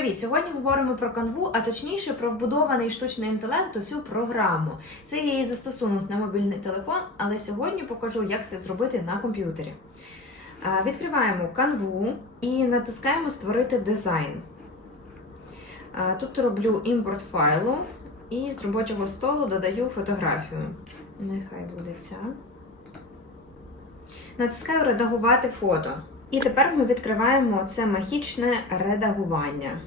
Привіт! Сьогодні говоримо про канву, а точніше про вбудований штучний інтелект у цю програму. Це є її застосунок на мобільний телефон, але сьогодні покажу, як це зробити на комп'ютері. Відкриваємо канву і натискаємо Створити дизайн. Тут роблю імпорт файлу і з робочого столу додаю фотографію. Нехай буде ця. Натискаю Редагувати фото. І тепер ми відкриваємо це магічне редагування.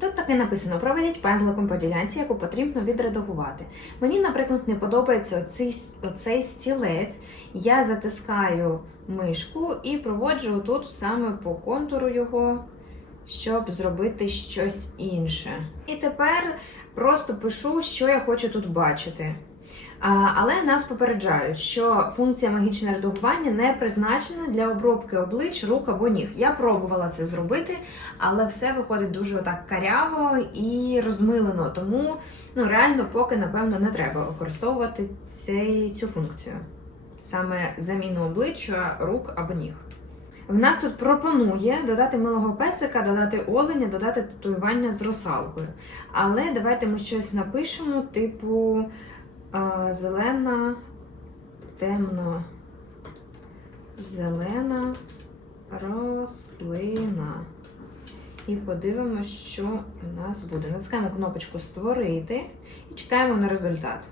Тут таке написано: проведіть пензликом по ділянці, яку потрібно відредагувати. Мені, наприклад, не подобається оцей, оцей стілець. Я затискаю мишку і проводжу тут саме по контуру його, щоб зробити щось інше. І тепер просто пишу, що я хочу тут бачити. Але нас попереджають, що функція магічне редагування не призначена для обробки облич, рук або ніг. Я пробувала це зробити, але все виходить дуже так каряво і розмилено. Тому ну, реально поки, напевно, не треба використовувати цей, цю функцію. Саме заміну обличчя, рук або ніг. В нас тут пропонує додати милого песика, додати оленя, додати татуювання з русалкою. Але давайте ми щось напишемо, типу. Зелена, темно зелена рослина. І подивимося, що у нас буде. Натискаємо кнопочку Створити і чекаємо на результат.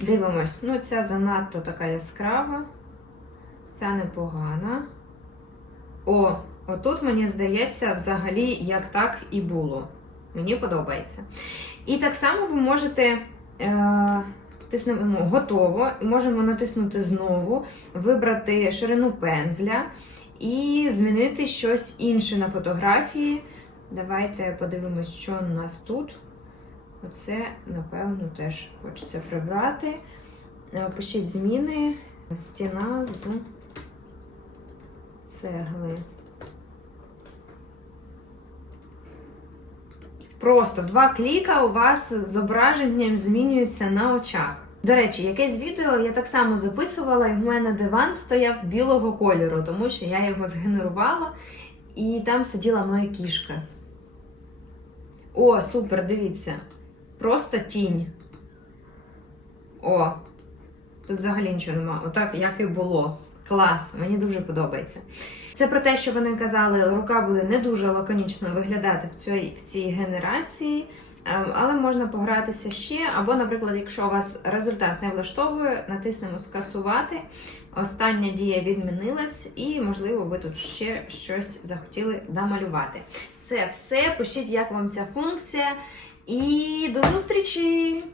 Дивимось, ну ця занадто така яскрава, ця непогана. О, отут, мені здається, взагалі, як так і було. Мені подобається. І так само ви можете. Е Тиснемо готово і можемо натиснути знову, вибрати ширину пензля і змінити щось інше на фотографії. Давайте подивимось, що у нас тут. Оце, напевно, теж хочеться прибрати. Пишіть зміни. Стіна з цегли. Просто два кліка у вас зображенням змінюються на очах. До речі, якесь відео я так само записувала, і в мене диван стояв білого кольору, тому що я його згенерувала, і там сиділа моя кішка. О, супер, дивіться. Просто тінь. О, тут взагалі нічого нема. Отак, як і було. Клас, мені дуже подобається. Це про те, що вони казали, рука буде не дуже лаконічно виглядати в цій, в цій генерації, ем, але можна погратися ще. Або, наприклад, якщо у вас результат не влаштовує, натиснемо скасувати. Остання дія відмінилась, і, можливо, ви тут ще щось захотіли намалювати. Це все. Пишіть, як вам ця функція. І до зустрічі!